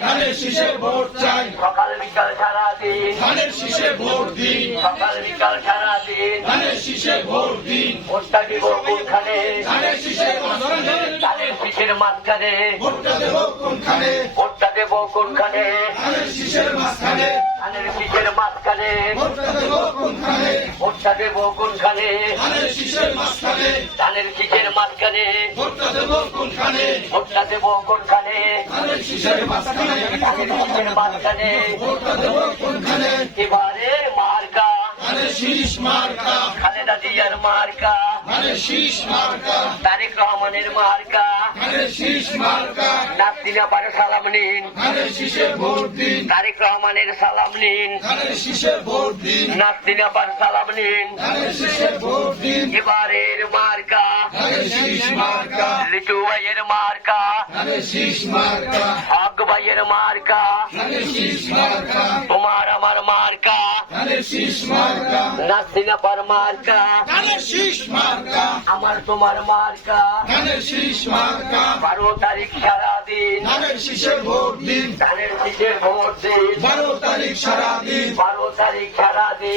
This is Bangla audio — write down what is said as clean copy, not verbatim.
ধানের শীষে ভোট চাই, সকাল বিকাল সারাদিন ধানের শীষে ভোট দিন, সকাল বিকাল সারাদিন ধানের শীষে ভোট দিন, ভোটটা দিব কোনখানে ধানের শীষের মাঝখানে, ধানের শীষের মাঝখানে ভোটটা দেব কোনখানে, ভোটটা দেব কোনখানে ধানের শীষের মাঝখানে, ধানের শীষের মাঝখানে ভোটটা দেব কোনখানে, ভোটটা দেব কোনখানে ধানের শীষের মাঝখানে, ধানের শীষের মাঝখানে ভোটটা দেব কোনখানে, ভোটটা দেব কোনখানে ধানের শীষের মাঝখানে, ধানের শীষের মাঝখানে ভোটটা দেব কোনখানে, এবারে মার্কা ধানের শীষ মার্কা, খালেদা জিয়ার মার্কা ধানের শীষ মার্কা, তারেক রহমানের মার্কা ধানের শীষ মার্কা, নাসরিনা পারে সালাম নিন ধানের শীষে ভোট দিন, তারেক রহমানের সালাম নিন ধানের শীষে ভোট দিন, নাসরিনা পারে সালাম নিন ধানের শীষে ভোট দিন, এবারের মার্কা ধানের শীষ মার্কা, লিটু ভাইয়ের মার্কা ধানের শীষ মার্কা, হক ভাইয়ের মার্কা ধানের শীষ মার্কা, তোমার আমার মার্কা ধানের শীষ মার্কা, নাসরিনা পার মার্কা ধানের শীষ মার্কা, আমার তোমার মার্কা ধানের শীষ মার্কা, 12 তারিখ সারাদিন ধানের শীষে ভোট দিন, ধানের শীষে ভোট দিন 12 তারিখ সারাদিন। 12 তারিখ সারাদিন